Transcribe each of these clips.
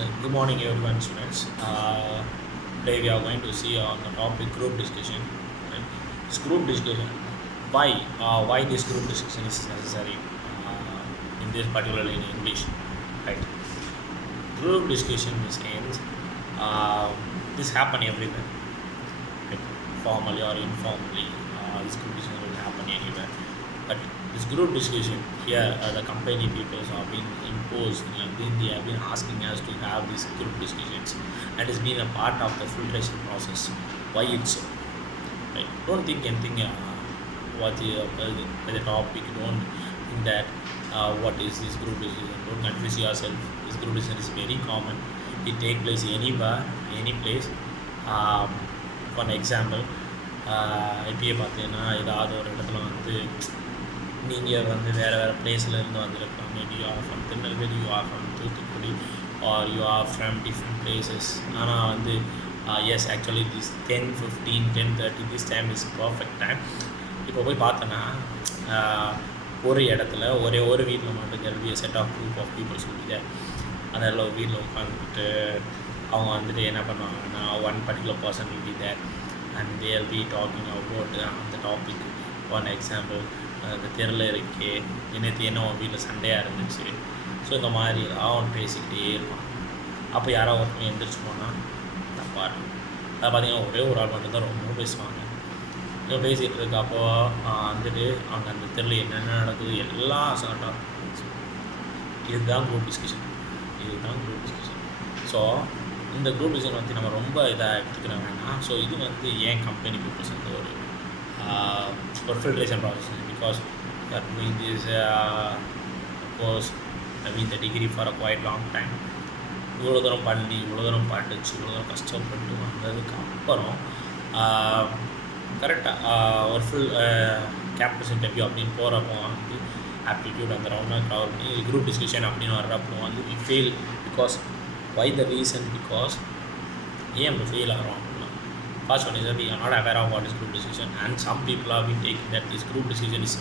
Good morning, everyone, students. Today we are going to see on the topic group discussion. Right? This group discussion. Why? Why this group discussion is necessary in this particularly in English? Right? Group discussion means this happen everywhere. Right? Formally or informally, this group discussion will happen anywhere. But this group discussion here, the company people have been imposed, they have been asking us to have these group discussions, and it's been a part of the filtration process. Why it's so? Right? Don't think anything by the topic. Don't think that what is this group discussion. Don't confuse yourself. This group discussion is very common. It take place anywhere, any place. Um, for an example, இப்பயே பார்த்தீங்கன்னா ஏதாவது ஒரு இடத்துல வந்து நீங்கள் வந்து வேறு வேறு பிளேஸ்லேருந்து வந்திருக்கலாம். Maybe you are from Tirunelveli, you are from Thoothukudi, or you are from different places. ஆனால் வந்து yes actually this 10:15 10:30 this time is perfect time. இப்போ போய் பார்த்தோன்னா ஒரு இடத்துல ஒரு வீட்டில் மட்டும் கேள்வி set of group of peoples இருக்குது. அதில் ஒரு வீட்டில் உட்காந்துட்டு அவங்க வந்துட்டு என்ன பண்ணுவாங்கன்னா one particular person will be there and they'll be talking about அந்த டாபிக். ஃபார் எக்ஸாம்பிள், அந்த தெருவில் இருக்கே என்ன வீட்டில் சண்டையாக இருந்துச்சு. ஸோ இந்த மாதிரி அவன் பேசிக்கிட்டே இருப்பான். அப்போ யாரோ ஒருத்தவங்க எந்திரிச்சு போனால் தப்பாக இருக்கும். அதை பார்த்தீங்கன்னா ஒரே ஒரு ஆள் மட்டும்தான் ரொம்ப பேசுவாங்க. இவன் பேசிகிட்டு இருக்க அப்போ வந்துட்டு அவங்க அந்த தெருவில் என்னென்ன நடக்குது எல்லாம் சார்ட்டாக. இதுதான் குரூப் டிஸ்கஷன். ஸோ இந்த குரூப் டிஸ்கஷன் வந்து நம்ம ரொம்ப இதாக எடுத்துக்கிற வேணாம். ஸோ இது வந்து ஏன் கம்பெனி பீப்புள்ஸ் வந்து ஒரு filtration process, because you are doing this course, I mean the degree for a quite long time. இவ்வளோ தூரம் பண்ணி இவ்வளோ தூரம் படிச்சு இவ்வளோ தூரம் கஷ்டப்பட்டு வந்ததுக்கு அப்புறம் கரெக்டாக ஒரு ஃபுல் கேம்பஸ் இன்டர்வியூ அப்படின்னு போகிறப்போ வந்து ஆப்டிடியூட் அந்த ரவுண்டாக கவர் பண்ணி குரூப் டிஸ்கஷன் அப்படின்னு வர்றப்போ வந்து we fail. Because why the reason? Because ஏன் நம்ம ஃபெயில் ஆகிறோம் அப்படின்னா, first one is that we are not aware of what is group decision, and some people have been taking that this group decision is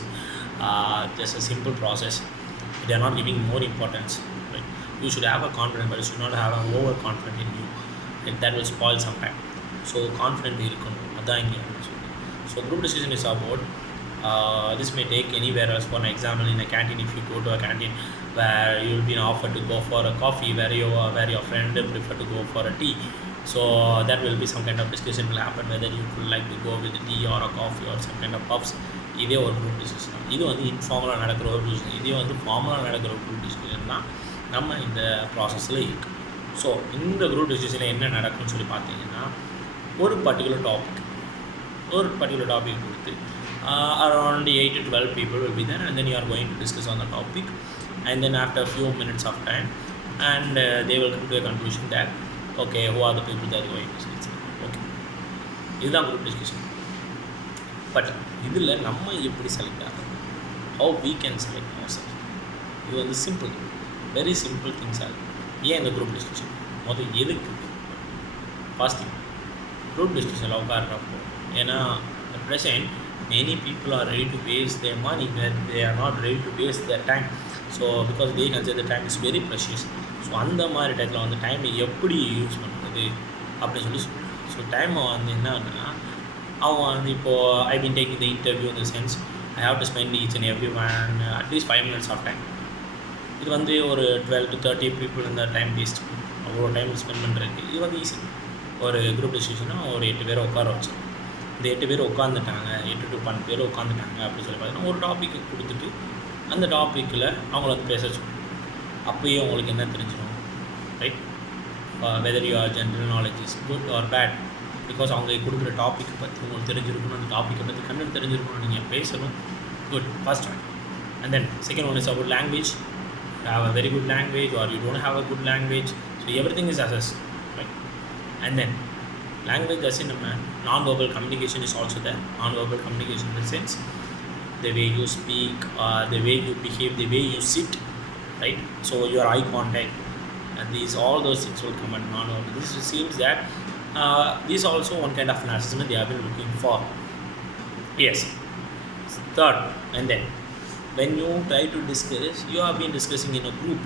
just a simple process. They are not giving more importance. Right? You should have a confidence, but you should not have an overconfidence in you. Like that will spoil sometime. So confident இருக்கணும், அதான் இங்கே சொல்லுங்கள். So group decision is about this may take anywhere else. For an example, in a canteen, if you go to a canteen where you will be offered to go for a coffee, where your friend prefer to go for a tea. So that will be some kind of discussion will happen whether you would like to go with a tea or a coffee or some kind of puffs. இதே ஒரு group discussion. இது வந்து இன்ஃபார்மலாக நடக்கிற ஒரு டிஸ்கஷன். இதே வந்து ஃபார்மலாக நடக்கிற ஒரு குரூப் டிஸ்கஷன் தான் நம்ம இந்த ப்ராசஸில் இருக்குது. ஸோ இந்த குரூப் டிஸ்கஷனில் என்ன நடக்கும்னு சொல்லி பார்த்தீங்கன்னா, ஒரு பர்டிகுலர் டாபிக் கொடுத்து around 8 to 12 people will be there, and then you are going to discuss on the topic, and then after a few minutes of time and they will come to a conclusion that okay, who are the people that are going to discuss. Okay, இதுதான் group discussion. But இதில் நம்ம எப்படி செலக்ட் ஆகிறது? How we can select ourselves? இது வந்து simple, very simple things ஆகுது. ஏன் இந்த குரூப் டிஸ்கஷன் முதல் எதுக்கு? ஃபர்ஸ்ட் திங், குரூப் டிஸ்கஷனில் உட்கார்றப்போ, ஏன்னா at present many people are ready to waste their money when they are not ready to waste their time. So because they consider the time is very precious. So அந்த மாதிரி டைத்தில் வந்து டைமை எப்படி யூஸ் பண்ணுறது அப்படின்னு சொல்லி சொல்லுவாங்க. ஸோ டைமை வந்து என்னன்னா, அவங்க வந்து இப்போது I been taking the interview in the sense I have to spend each and every one at least 5 minutes of time. இது வந்து ஒரு 12 to 30 people இந்த டைம் வேஸ்ட், அவ்வளோ டைம் ஸ்பெண்ட் பண்ணுறதுக்கு இது வந்து ஈஸி. ஒரு குரூப் டிஸ்கஷனாக ஒரு 8 பேரை உட்கார வச்சிடும். இந்த 8 பேர் உட்காந்துட்டாங்க, 8 to 12 பேர் உட்காந்துட்டாங்க அப்படின்னு சொல்லி பார்த்தீங்கன்னா, ஒரு டாப்பிக்கு கொடுத்துட்டு அந்த டாப்பிக்கில் அவங்கள வந்து பேச சொல்லணும். அப்போயே உங்களுக்கு என்ன தெரிஞ்சிடும், right? Whether your general knowledge is good or bad. பிகாஸ் அவங்க கொடுக்குற டாப்பிக்கை பற்றி உங்களுக்கு தெரிஞ்சிருக்கணும், அந்த டாப்பிக்கை பற்றி கண்ணு தெரிஞ்சிருக்கணும், நீங்கள் பேசணும். Good, first one. And then second one is about language. Have a very good language or you don't have a good language. So every thing is assess, right? And then language as in non-verbal communication is also there. Non-verbal communication in the sense the way you speak, the way you behave, the way you sit, right? So your eye contact, and these all those things will come under non-verbal. This seems that this also one kind of an assessment they have been looking for. Yes. Third, and then when you try to discuss, you have been discussing in a group,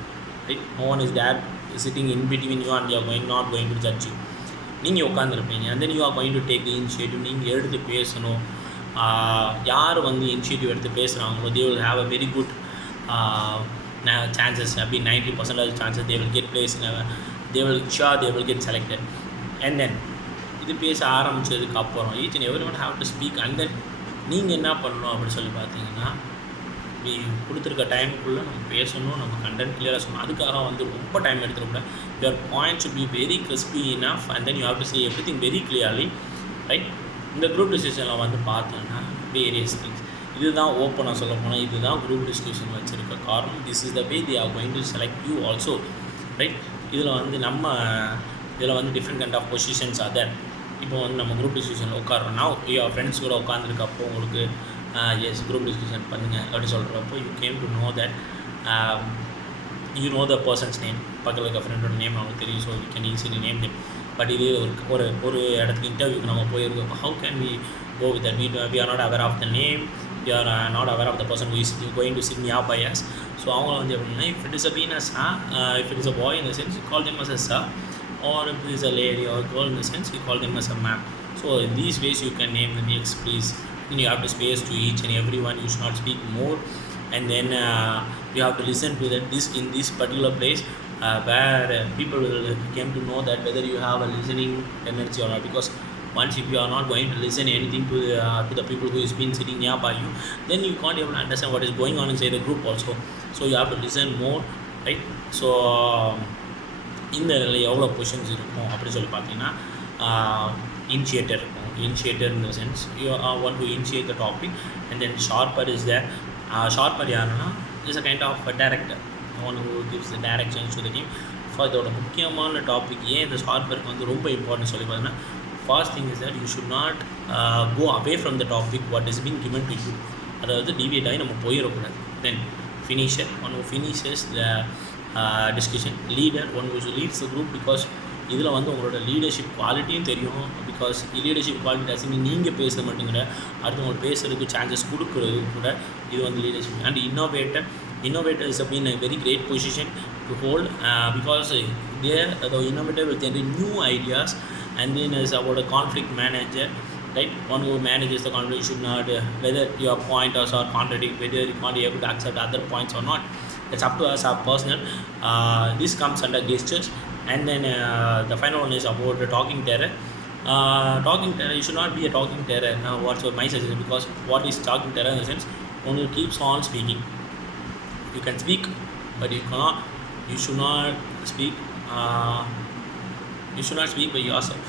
right? No one is there sitting in between you and you are not going to judge you. நீங்கள் உட்காந்துருப்பீங்க and then you are going to take the initiative. நீங்கள் எடுத்து பேசணும். யார் வந்து இனிஷியேட்டிவ் எடுத்து பேசுகிறாங்களோ they will have a very good chances. அப்படி 90% chances they will get placed in they will get selected. And then இது பேச ஆரம்பித்ததுக்கு அப்புறம் each and everyone have to speak. And then நீங்கள் என்ன பண்ணணும் அப்படின்னு சொல்லி பார்த்தீங்கன்னா கொடுத்துருக்க டைமுக்குள்ளே நம்ம பேசணும், நம்ம கண்டென்ட் கிளியராக சொல்லணும். அதுக்காக வந்து ரொம்ப டைம் எடுத்துக்கூடாது. Your point should be very crispy enough and then you have to say everything very clearly, right? இந்த குரூப் டிஸ்கஷனில் வந்து பார்த்தோன்னா வேரியஸ் திங்ஸ். இதுதான் ஓப்பனாக சொல்ல போனால் இதுதான் குரூப் டிஸ்கஷன் வச்சுருக்க காரணம். This is the way they are going to select you also, right? இதில் வந்து different kind of positions other. இப்போ வந்து நம்ம குரூப் டிஸ்கஷனில் உட்காரோன்னா ஃப்ரெண்ட்ஸ் கூட உட்காந்துருக்கப்போ உங்களுக்கு எஸ் குரூப் டிஸ்கஷன் பண்ணுங்கள் அப்படின்னு சொல்கிறப்போ you came to know that you know the person's name, பக்கத்தில் இருக்க ஃப்ரெண்டோட நேம் அவங்களுக்கு தெரியும். So you can easily name them. But இதே ஒரு இடத்துக்கு இன்டர்வியூக்கு நம்ம போயிருக்கோம். How can we go with that? We are not aware of the name, we are not aware of the person who is going to sit near by us. So அவங்க வந்து எப்படின்னா if it is a been a sir, if it is a boy in the sense you call them as a sir, or if it is a lady or girl in the sense you call them as a ma'am. So in these ways you can name the names, please. Then you have to space to each and everyone. You should not speak more, and then you have to listen to that in this particular place where people will come to know that whether you have a listening tendency or not. Because once if you are not going to listen anything to the people who is been sitting nearby you, then you can't even understand what is going on inside the group also. So you have to listen more, right? So இந்த எவ்வளோ பொசிஷன்ஸ் இருக்கும் அப்படின்னு சொல்லி பார்த்தீங்கன்னா initiator இருக்கும். Initiator in the sense you want to initiate the topic. And then sharper is there. Sharper யாருன்னா is a kind of director, one who gives the directions to the team. So இதோட முக்கியமான டாபிக் ஏன் இந்த ஷார்ப்பருக்கு வந்து ரொம்ப important சொல்லி பார்த்தீங்கன்னா first thing is that you should not go away from the topic what is been given to you. அதாவது டிவியேட் ஆகி நம்ம போயிடக்கூடாது. Then finisher, one who finishes the discussion. Leader, one who leads the group, because இதில் வந்து உங்களோட லீடர்ஷிப் குவாலிட்டியும் தெரியும். Because leadership quality dozen நீங்கள் பேச மாட்டேங்கிற அடுத்தவங்க பேசுகிறதுக்கு சான்சஸ் கொடுக்குறது கூட இது வந்து leadership. And innovator is been a very great position to hold because there the innovator will generate new ideas. And then is about a conflict manager, right? One who manages the conflict should not whether your pointers are contradict, whether you can't be able to accept other points or not. It's up to us, our personal. This comes under gestures. And then the final one is about the talking terror. Talking terror, you should not be a talking terror. What's my suggestion? Because what is talking terror in the sense, one who keeps on speaking. You can speak, but you cannot. You should not speak. You should not speak by yourself.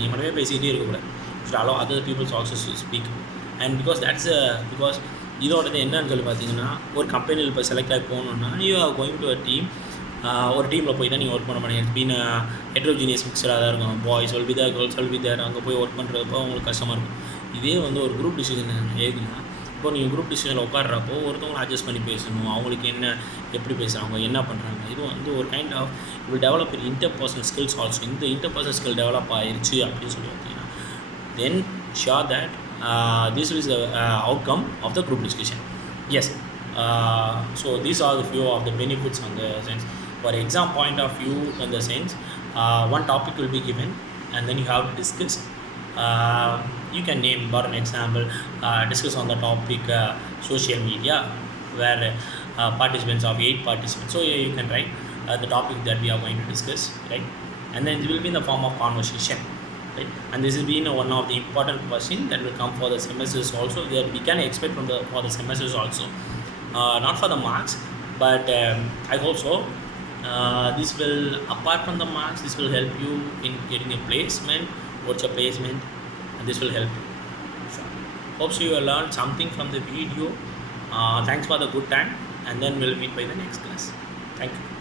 You மட்டுமே பேசிகிட்டே இருக்கக்கூடாது. You should allow other people also to speak. And because because இதோடது என்னன்னு சொல்லி பார்த்தீங்கன்னா ஒரு கம்பெனியில் இப்போ செலக்ட் ஆகி போகணுன்னா you are going to a team. ஒரு டீமில் போய் தான் நீங்கள் ஒர்க் பண்ண மாட்டீங்க. பீன் ஹெட்ரோஜீனியஸ் மிக்சராக தான் இருக்கும். Boys will be there, girls will be there. அங்கே போய் ஒர்க் பண்ணுறப்போ உங்களுக்கு கஷ்டமாக இருக்கும். இதே வந்து ஒரு குரூப் டிசிஷன் ஏதுன்னா இப்போ நீங்கள் குரூப் டிசிஷனில் உட்காடுறப்போ ஒருத்தவங்களை அட்ஜஸ்ட் பண்ணி பேசணும். அவங்களுக்கு எப்படி பேசுகிறாங்க, என்ன பண்ணுறாங்க. இது வந்து ஒரு kind of will develop interpersonal skills also. இந்த இன்டர்பர்சனல் ஸ்கில் டெவலப் ஆயிடுச்சு அப்படின்னு சொல்லி பார்த்தீங்கன்னா then sure that this is the outcome of the group discussion. Yes. So these are the few of the benefits on the sense. For exam point of view, in the sense, one topic will be given and then you have to discuss. You can name, for an example, discuss on the topic social media, where participants of 8 participants. So you can write the topic that we are going to discuss, right? And then it will be in the form of conversation. Right? And this has been one of the important questions that will come for the semesters also, that we can expect for the semesters also, not for the marks, but I hope so. This will, apart from the marks, this will help you in getting a placement. What's your placement? And this will help you. Sure. Hope so you will learn something from the video. Thanks for the good time, and then we'll meet by the next class. Thank you.